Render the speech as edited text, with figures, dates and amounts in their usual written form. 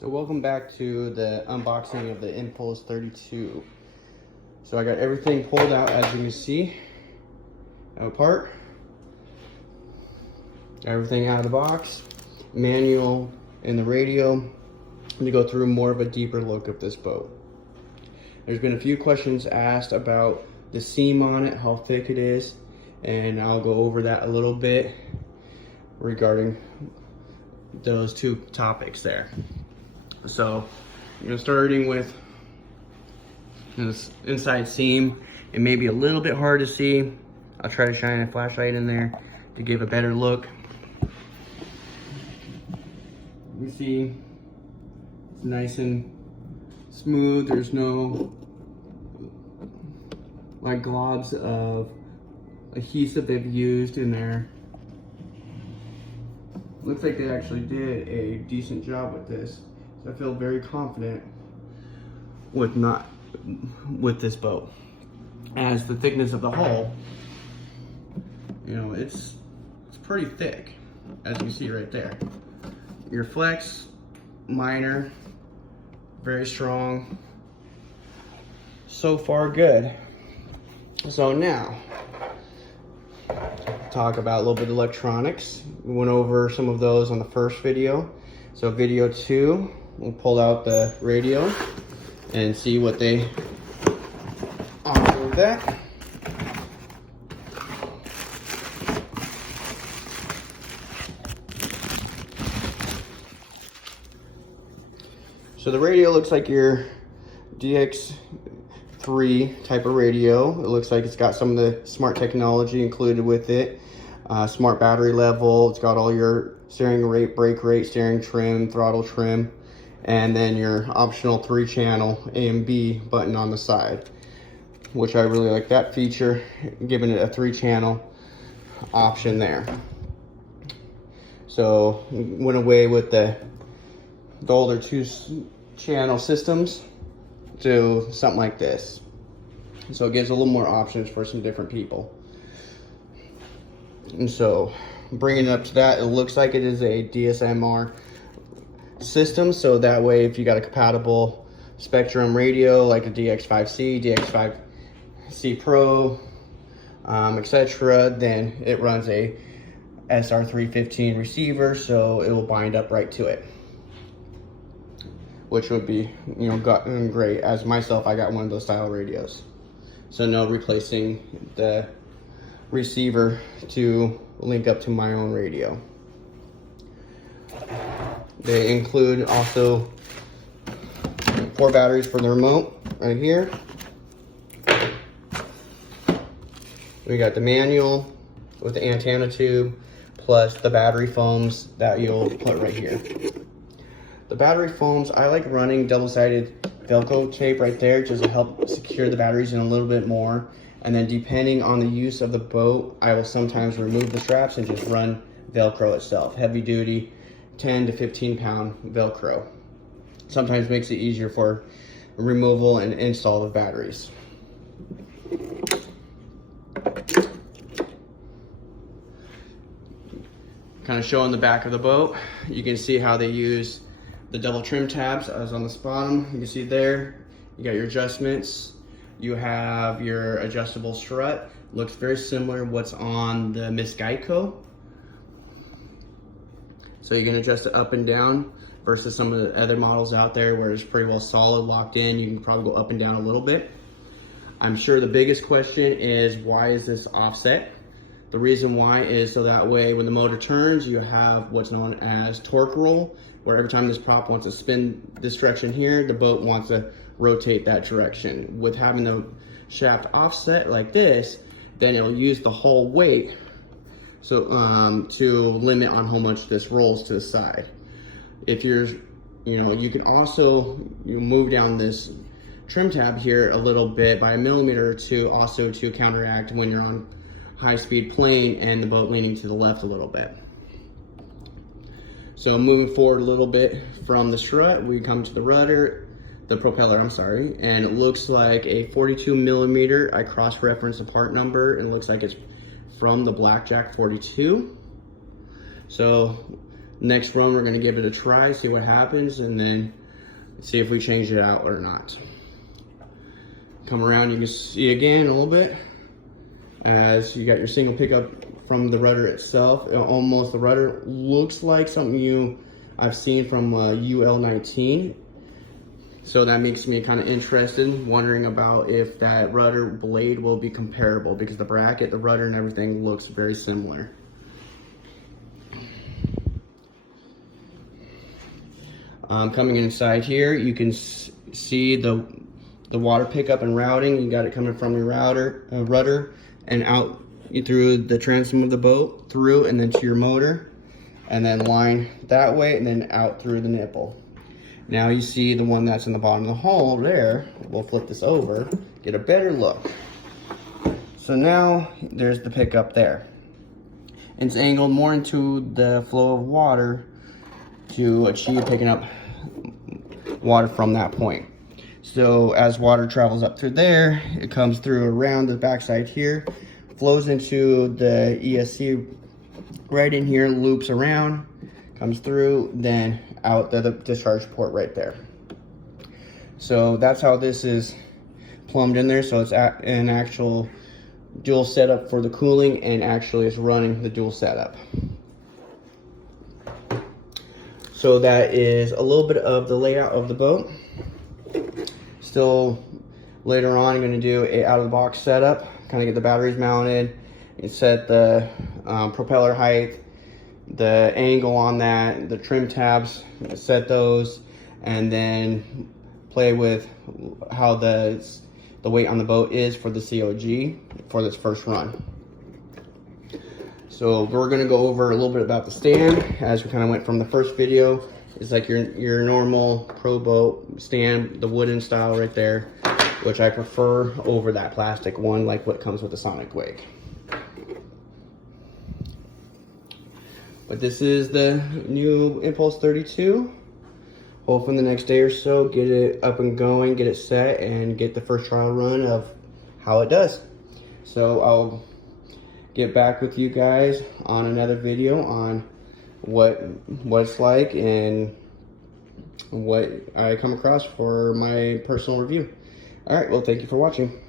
So welcome back to the unboxing of the Impulse 32. So I got everything pulled out, as you can see, apart. Everything out of the box, manual and the radio. I'm gonna go through more of a deeper look of this boat. There's been a few questions asked about the seam on it, how thick it is, and I'll go over that a little bit regarding those two topics there. So, starting with this inside seam, it may be a little bit hard to see. I'll try to shine a flashlight in there to give a better look. You see, it's nice and smooth. There's no like globs of adhesive they've used in there. Looks like they actually did a decent job with this. So I feel very confident with this boat. As the thickness of the hull, it's pretty thick, as you see right there. Your flex, minor, very strong. So far good. So now, talk about a little bit of electronics. We went over some of those on the first video. So video 2, we'll pull out the radio and see what they offer with that. So the radio looks like your DX3 type of radio. It looks like it's got some of the smart technology included with it. Smart battery level. It's got all your steering rate, brake rate, steering trim, throttle trim, and then your optional 3-channel A and B button on the side, which I really like that feature, giving it a 3-channel option there. So went away with the older 2-channel systems to something like this. So it gives a little more options for some different people. And so bringing it up to that, it looks like it is a DSMR system. So that way, if you got a compatible Spectrum radio like a DX5C, DX5C Pro, etc., then it runs a SR315 receiver, so it will bind up right to it, which would be great. As myself, I got one of those style radios, so no replacing the receiver to link up to my own radio. They include also 4 batteries for the remote right here. We got the manual with the antenna tube, plus the battery foams that you'll put right here. The battery foams, I like running double-sided Velcro tape right there just to help secure the batteries in a little bit more. And then depending on the use of the boat, I will sometimes remove the straps and just run Velcro itself. Heavy duty, 10 to 15 pound Velcro. Sometimes makes it easier for removal and install of batteries. Kind of showing the back of the boat. You can see how they use the double trim tabs as on this bottom. You can see there, you got your adjustments. You have your adjustable strut. Looks very similar to what's on the Miss Geico. So you can adjust it up and down versus some of the other models out there where it's pretty well solid, locked in. You can probably go up and down a little bit. I'm sure the biggest question is, why is this offset? The reason why is so that way when the motor turns, you have what's known as torque roll, where every time this prop wants to spin this direction here, the boat wants to rotate that direction. With having the shaft offset like this, then it'll use the whole weight so to limit on how much this rolls to the side. If you can also move down this trim tab here a little bit by a millimeter or two, also to counteract when you're on high-speed plane and the boat leaning to the left a little bit. So moving forward a little bit from the strut, we come to the rudder, the propeller, I'm sorry, and it looks like a 42 millimeter. I cross-referenced the part number, and it looks like it's from the Blackjack 42. So Next run, we're gonna give it a try, see what happens, and then see if we change it out or not. Come around, you can see again a little bit as you got your single pickup from the rudder itself. Almost the rudder looks like something I've seen from UL19. So that makes me kind of interested, wondering about if that rudder blade will be comparable, because the bracket, the rudder, and everything looks very similar. Coming inside here, you can see the water pickup and routing. You got it coming from your rudder and out through the transom of the boat, through and then to your motor, and then line that way and then out through the nipple. Now you see the one that's in the bottom of the hull there. We'll flip this over, get a better look. So now there's the pickup there. It's angled more into the flow of water to achieve picking up water from that point. So as water travels up through there, it comes through around the backside here, flows into the ESC right in here, loops around, comes through, then out the discharge port right there. So that's how this is plumbed in there. So it's an actual dual setup for the cooling, and actually it's running the dual setup. So that is a little bit of the layout of the boat. Still later on I'm going to do a out of the box setup, kind of get the batteries mounted and set the propeller height, the angle on that, the trim tabs, set those, and then play with how the weight on the boat is for the COG for this first run. So we're going to go over a little bit about the stand, as we kind of went from the first video. It's like your normal pro boat stand, the wooden style right there, which I prefer over that plastic one, like what comes with the Sonic Wake. But this is the new Impulse 32. Hopefully in the next day or so, get it up and going, get it set, and get the first trial run of how it does. So I'll get back with you guys on another video on what it's like and what I come across for my personal review. All right, well, thank you for watching.